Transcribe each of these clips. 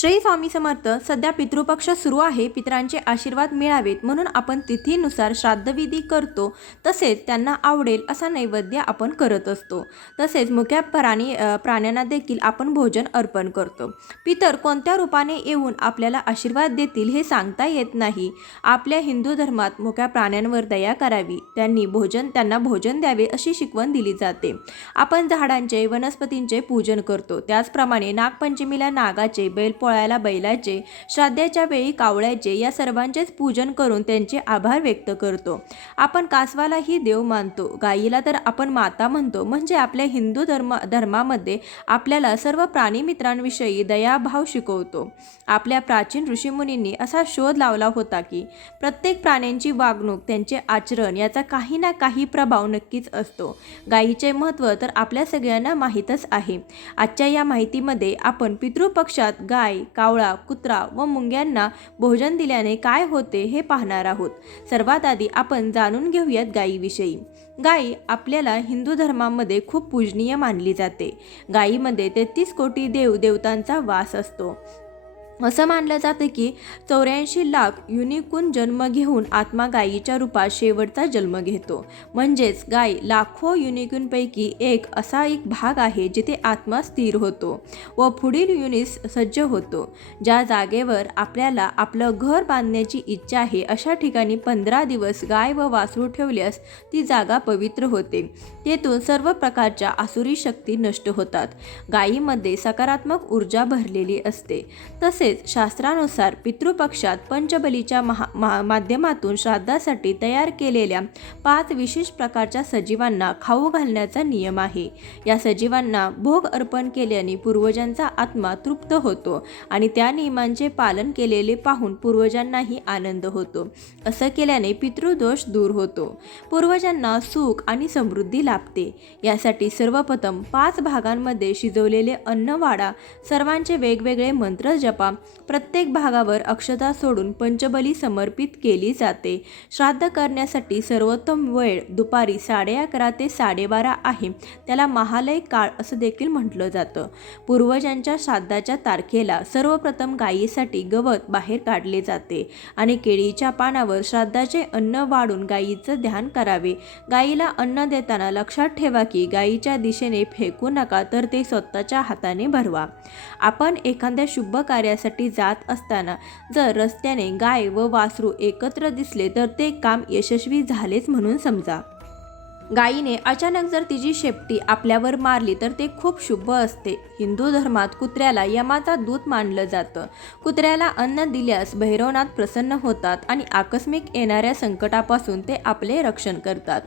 श्री स्वामी समर्थ. सध्या पितृपक्ष सुरू आहे. पितरांचे आशीर्वाद मिळावेत म्हणून आपण तिथीनुसार श्राद्धविधी करतो. तसेच त्यांना आवडेल असा नैवेद्य आपण करत असतो. तसेच मुक्या प्राण्यांना देखील आपण भोजन अर्पण करतो. पितर कोणत्या रूपाने येऊन आपल्याला आशीर्वाद देतील हे सांगता येत नाही. आपल्या हिंदू धर्मात मुक्या प्राण्यांवर दया करावी, त्यांना भोजन द्यावे अशी शिकवण दिली जाते. आपण झाडांचे, वनस्पतींचे पूजन करतो. त्याचप्रमाणे नागपंचमीला नागाचे, बैलपोळ्याला बैलाचे, श्राद्धाच्या वेळी कावळ्याचे, या सर्वांचेच पूजन करून त्यांचे आभार व्यक्त करतो. आपण कासवालाही देव मानतो. गायीला तर आपण माता म्हणतो. म्हणजे आपल्या हिंदू धर्मामध्ये आपल्याला सर्व प्राणीमित्रांविषयी दयाभाव शिकवतो. आपल्या प्राचीन ऋषीमुनींनी असा शोध लावला होता की प्रत्येक प्राण्यांची वागणूक, त्यांचे आचरण याचा काही ना काही प्रभाव नक्कीच असतो. गायीचे महत्त्व तर आपल्या सगळ्यांना माहीतच आहे. आजच्या या माहितीमध्ये आपण पितृपक्षात गाय, कावळा, कुत्रा व मुंग्यांना भोजन दिल्याने काय होते हे पाहणार आहोत. सर्वात आधी आपण जाणून घेऊयात गायीविषयी. गाय आपल्याला हिंदू धर्मामध्ये खूप पूजनीय मानली जाते. गायीमध्ये 33 कोटी देवतांचा वास असतो. असं मानलं जातं की 84 लाख युनिकून जन्म घेऊन आत्मा गायीच्या रूपात शेवटचा जन्म घेतो. म्हणजेच गाय लाखो युनिकूनपैकी एक भाग आहे जिथे आत्मा स्थिर होतो व पुढील युनिस सज्ज होतो. ज्या जागेवर आपल्याला आपलं घर बांधण्याची इच्छा आहे अशा ठिकाणी 15 दिवस गाय व वासरू ठेवल्यास ती जागा पवित्र होते. तेथून सर्व प्रकारच्या आसुरी शक्ती नष्ट होतात. गायीमध्ये सकारात्मक ऊर्जा भरलेली असते. तसेच शास्त्रानुसार पितृपक्षात पंचबलीच्या माध्यमातून श्राद्धासाठी तयार केलेल्या 5 विशेष प्रकारच्या सजीवांना खाऊ घालण्याचा नियम आहे. या सजीवांना भोग अर्पण केल्याने पूर्वजांचा आत्मा तृप्त होतो आणि त्या नियमांचे पालन केलेले पाहून पूर्वजांनाही आनंद होतो. असं केल्याने पितृदोष दूर होतो. पूर्वजांना सुख आणि समृद्धी लाभते. यासाठी सर्वप्रथम 5 भागांमध्ये शिजवलेले अन्न वाढा. सर्वांचे वेगवेगळे मंत्र जपा. प्रत्येक भागावर अक्षता सोडून पंचबली समर्पित केली जाते. श्राद्ध करण्यासाठी सर्वोत्तम वेळ दुपारी 11:30 ते 12:30 आहे. त्याला महालय काळ असं देखील म्हटलं जातं. पूर्वजांच्या श्राद्धाच्या तारखेला सर्वप्रथम गायीसाठी गवत बाहेर काढले जाते आणि केळीच्या पानावर श्राद्धाचे अन्न वाढून गायीचं ध्यान करावे. गायीला अन्न देताना लक्षात ठेवा की गायीच्या दिशेने फेकू नका, तर ते स्वतःच्या हाताने भरवा. आपण एखाद्या शुभ कार्यासाठी जात असताना जर रस्त्याने गाय व वासरू एकत्र दिसले तर ते काम यशस्वी झालेच म्हणून समजा. गायीने अचानक जर तिची शेपटी आपल्यावर मारली तर ते खूप शुभ असते. हिंदू धर्मात कुत्र्याला यमाचा दूत मानलं जातं. कुत्र्याला अन्न दिल्यास भैरवनाथ प्रसन्न होतात आणि आकस्मिक येणाऱ्या संकटापासून ते आपले रक्षण करतात.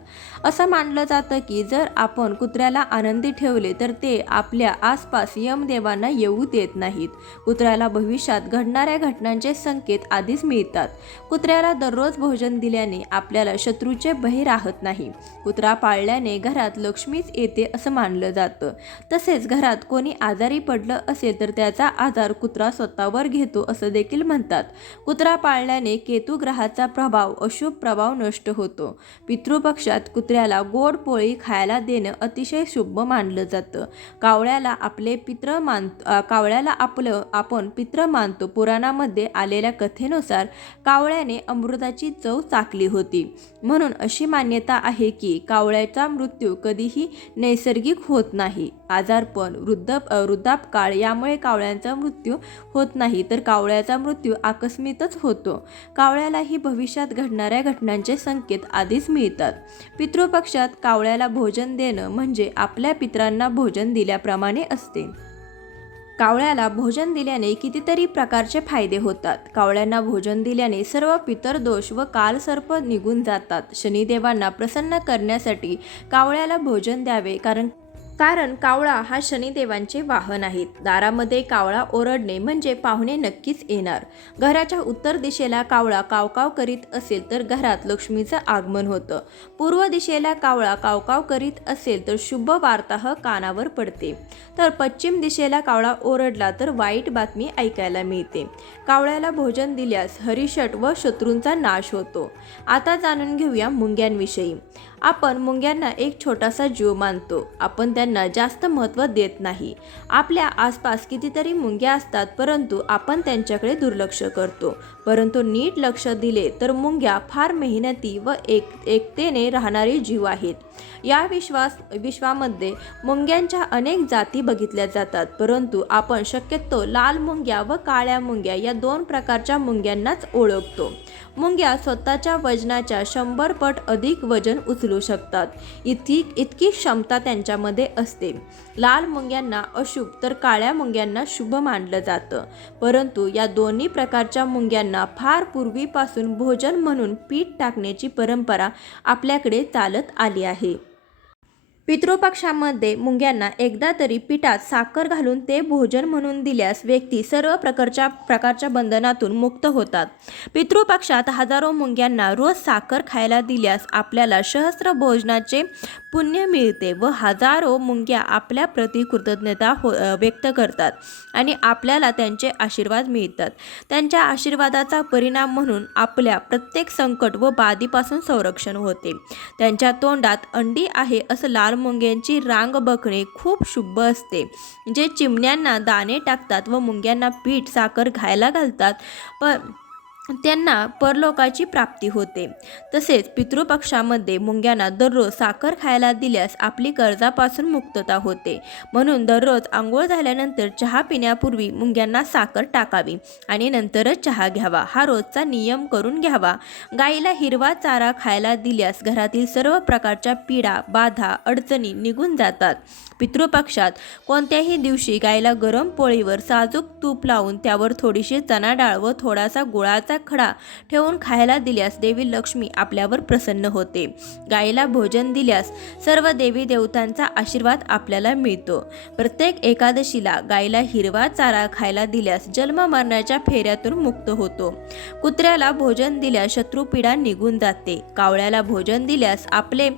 असं मानलं जातं की जर आपण कुत्र्याला आनंदी ठेवले तर ते आपल्या आसपास यमदेवांना येऊ देत नाहीत. कुत्र्याला भविष्यात घडणाऱ्या घटनांचे संकेत आधीच मिळतात. कुत्र्याला दररोज भोजन दिल्याने आपल्याला शत्रूचे भय राहत नाही. कुत्रा पाळल्याने घरात लक्ष्मीच येते असं मानलं जातं. तसेच घरात कोणी आजारी पडलं असेल तर त्याचा आजार कुत्रा स्वतःवर घेतो असं देखील म्हणतात. कुत्रा पाळल्याने केतू ग्रहाचा अशुभ प्रभाव नष्ट होतो. पितृपक्षात कुत्र्याला गोड पोळी खायला देणं अतिशय शुभ मानलं जातं. कावळ्याला आपण पित्र मानतो. पुराणामध्ये आलेल्या कथेनुसार कावळ्याने अमृताची चव चाखली होती म्हणून अशी मान्यता आहे की कावळ्याचा मृत्यू कधीही नैसर्गिक होत नाही. आजारपण, वृद्धापकाळ यामुळे कावळ्यांचा मृत्यू होत नाही, तर कावळ्याचा मृत्यू आकस्मिकच होतो. कावळ्यालाही भविष्यात घडणाऱ्या घटनांचे संकेत आधीच मिळतात. पितृपक्षात कावळ्याला भोजन देणं म्हणजे आपल्या पितरांना भोजन दिल्याप्रमाणे असते. कावळ्याला भोजन दिल्याने कितीतरी प्रकारचे फायदे होतात. कावळ्यांना भोजन दिल्याने सर्व पितरदोष व कालसर्प निघून जातात. शनिदेवांना प्रसन्न करण्यासाठी कावळ्याला भोजन द्यावे, कारण कावळा हा शनिदेवांचे वाहन आहेत. दारामध्ये कावळा ओरडणे म्हणजे पाहुणे नक्कीच येणार. घराच्या उत्तर दिशेला कावळा कावकाव करीत असेल तर घरात लक्ष्मीचं आगमन होतं. पूर्व दिशेला कावळा कावकाव करीत असेल तर शुभ वार्ता कानावर पडते. तर पश्चिम दिशेला कावळा ओरडला तर वाईट बातमी ऐकायला मिळते. कावळ्याला भोजन दिल्यास हरिषट व शत्रूंचा नाश होतो. आता जाणून घेऊया मुंग्यांविषयी. आपण मुंग्यांना एक छोटासा जीव मानतो. आपण त्यांना जास्त महत्त्व देत नाही. आपल्या आसपास कितीतरी मुंग्या असतात, परंतु आपण त्यांच्याकडे दुर्लक्ष करतो. परंतु नीट लक्ष दिले तर मुंग्या फार मेहनती व एकतेने राहणारे जीव आहेत. या विश्वामध्ये मुंग्यांच्या अनेक जाती बघितल्या जातात, परंतु आपण शक्यतो लाल मुंग्या व काळ्या मुंग्या या 2 प्रकारच्या मुंग्यांनाच ओळखतो. मुंग्या स्वतःच्या वजनाच्या 100 पट अधिक वजन उचलू शकतात. इतकी क्षमता त्यांच्यामध्ये असते. लाल मुंग्यांना अशुभ तर काळ्या मुंग्यांना शुभ मानलं जातं. परंतु या दोन्ही प्रकारच्या मुंग्यांना फार पूर्वीपासून भोजन म्हणून पीठ टाकण्याची परंपरा आपल्याकडे चालत आली आहे. पितृपक्षामध्ये मुंग्यांना एकदा तरी पिठात साखर घालून ते भोजन म्हणून दिल्यास व्यक्ती सर्व प्रकारच्या बंधनातून मुक्त होतात. पितृपक्षात हजारो मुंग्यांना रोज साखर खायला दिल्यास आपल्याला सहस्त्र भोजनाचे पुण्य मिळते व हजारो मुंग्या आपल्या प्रति कृतज्ञता व्यक्त करतात आणि आपल्याला त्यांचे आशीर्वाद मिळतात. त्यांच्या आशीर्वादाचा परिणाम म्हणून आपल्या प्रत्येक संकट व बाधेपासून संरक्षण होते. त्यांच्या तोंडात अंडी आहे असं लाल मुंग्यांची रांग बघणे खूप शुभ असते. जे चिमण्यांना दाणे टाकतात व मुंग्यांना पीठ साखर खायला घालतात, पण त्यांना परलोकाची प्राप्ती होते. तसेच पितृपक्षामध्ये मुंग्यांना दररोज साखर खायला दिल्यास आपली कर्जापासून मुक्तता होते. म्हणून दररोज आंघोळ झाल्यानंतर चहा पिण्यापूर्वी मुंग्यांना साखर टाकावी आणि नंतरच चहा घ्यावा, हा रोजचा नियम करून घ्यावा. गाईला हिरवा चारा खायला दिल्यास घरातील सर्व प्रकारच्या पीडा, बाधा, अडचणी निघून जातात. पितृपक्षात कोणत्याही दिवशी गाईला गरम पोळीवर साजूक तूप लावून त्यावर थोडीशी चणा डाळ व थोडासा गुळाचा खडा ठेवून खायला दिल्यास देवी लक्ष्मी आपल्यावर प्रसन्न होते. गाईला भोजन दिल्यास सर्व देवी देवतांचा आशीर्वाद आपल्याला मिळतो. प्रत्येक एकादशीला गाईला हिरवा चारा खायला दिल्यास जन्म मरणाच्या फेऱ्यातून मुक्त होतो. कुत्र्याला भोजन दिल्यास शत्रुपीडा निघून जाते. कावळ्याला भोजन दिल्यास आपले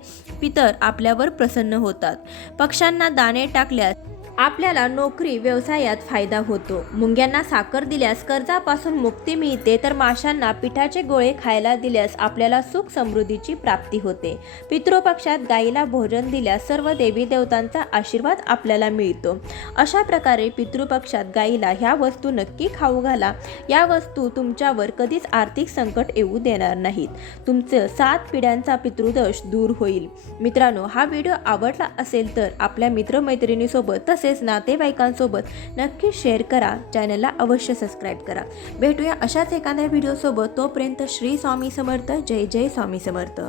पितर आपल्यावर प्रसन्न होतात. पक्ष्यांना दाणे टाकल्यास आपल्याला नोकरी व्यवसायात फायदा होतो. मुंग्यांना साखर दिल्यास कर्जापासून मुक्ती मिळते, तर माशांना पिठाचे गोळे खायला दिल्यास आपल्याला सुख समृद्धीची प्राप्ती होते. पितृपक्षात गाईला भोजन दिल्यास सर्व देवी देवतांचा आशीर्वाद आपल्याला मिळतो. अशा प्रकारे पितृपक्षात गाईला ह्या वस्तू नक्की खाऊ घाला. या वस्तू तुमच्यावर कधीच आर्थिक संकट येऊ देणार नाहीत. तुमचं 7 पिढ्यांचा पितृदोष दूर होईल. मित्रांनो, हा व्हिडिओ आवडला असेल तर आपल्या मित्रमैत्रिणीसोबत तसेच नातेवाईकांसोबत नक्की शेअर करा. चॅनलला अवश्य सबस्क्राईब करा. भेटूया अशाच एखाद्या व्हिडिओसोबत. तोपर्यंत श्री स्वामी समर्थ. जय जय स्वामी समर्थ.